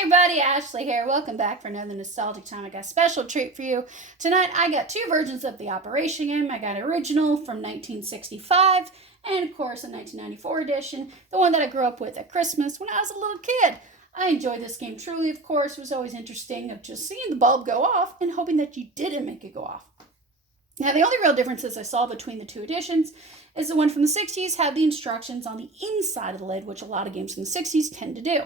Hey everybody, Ashley here. Welcome back for another nostalgic time. I got a special treat for you. Tonight I got two versions of the Operation game. I got an original from 1965 and of course a 1994 edition, the one that I grew up with at Christmas when I was a little kid. I enjoyed this game truly, of course. It was always interesting of just seeing the bulb go off and hoping that you didn't make it go off. Now, the only real differences I saw between the two editions is the one from the 60s had the instructions on the inside of the lid, which a lot of games from the 60s tend to do.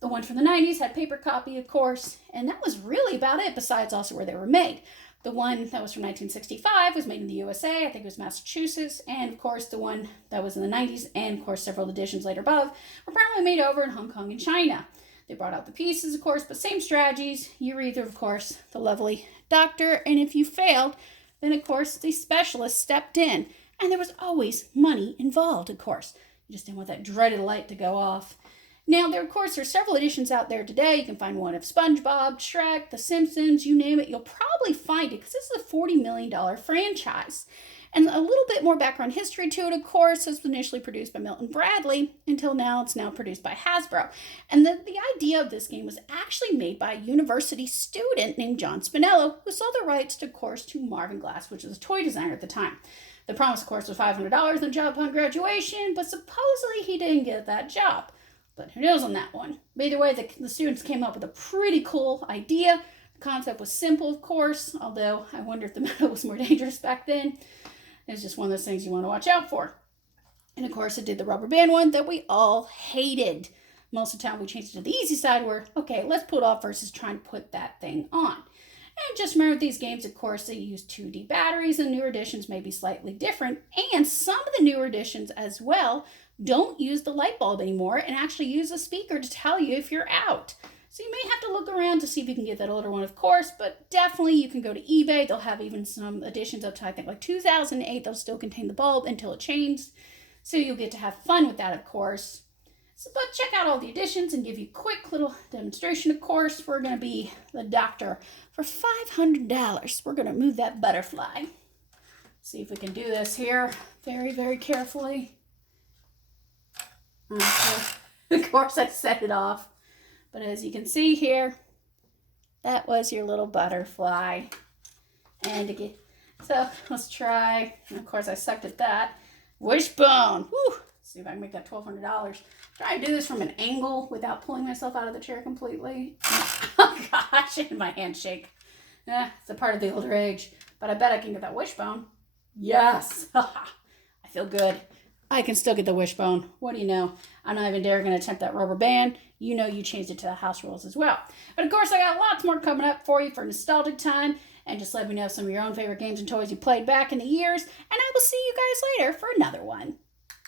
The one from the 90s had paper copy, of course, and that was really about it, besides also where they were made. The one that was from 1965 was made in the USA, I think it was Massachusetts, and of course the one that was in the 90s, and of course several editions later above, were primarily made over in Hong Kong and China. They brought out the pieces, of course, but same strategies. You were either, of course, the lovely doctor, and if you failed, then, of course, the specialist stepped in. And there was always money involved, of course. You just didn't want that dreaded light to go off. Now, there, of course, there's several editions out there today. You can find one of SpongeBob, Shrek, The Simpsons, you name it. You'll probably find it because this is a $40 million franchise. And a little bit more background history to it, of course. This was initially produced by Milton Bradley until now it's now produced by Hasbro. And the idea of this game was actually made by a university student named John Spinello, who sold the rights, to, of course, to Marvin Glass, which was a toy designer at the time. The promise, of course, was $500 in the job upon graduation, but supposedly he didn't get that job. But who knows on that one? But either way, the students came up with a pretty cool idea. The concept was simple, of course, although I wonder if the metal was more dangerous back then. It's just one of those things you want to watch out for. And of course, it did the rubber band one that we all hated. Most of the time, we changed it to the easy side where, okay, let's pull it off versus trying to put that thing on. And just remember these games, of course, they use 2D batteries, and newer editions may be slightly different. And some of the newer editions as well don't use the light bulb anymore and actually use a speaker to tell you if you're out. So you may have to look around to see if you can get that older one, of course, but definitely you can go to eBay. They'll have even some editions up to, I think, like 2008. They'll still contain the bulb until it changes. So you'll get to have fun with that, of course. But check out all the editions and give you a quick little demonstration, of course. We're going to be the doctor for $500. We're going to move that butterfly. See if we can do this here very, very carefully. Okay. Of course, I set it off. But as you can see here, that was your little butterfly. And again, so let's try. And of course, I sucked at that. Wishbone. Whew. See if I can make that $1,200. Try to do this from an angle without pulling myself out of the chair completely. Oh gosh, and my handshake. It's a part of the older age. But I bet I can get that wishbone. Yes. I feel good. I can still get the wishbone. What do you know? I'm not even dare going to attempt that rubber band. You know you changed it to the house rules as well. But of course, I got lots more coming up for you for nostalgic time. And just let me know some of your own favorite games and toys you played back in the years. And I will see you guys later for another one.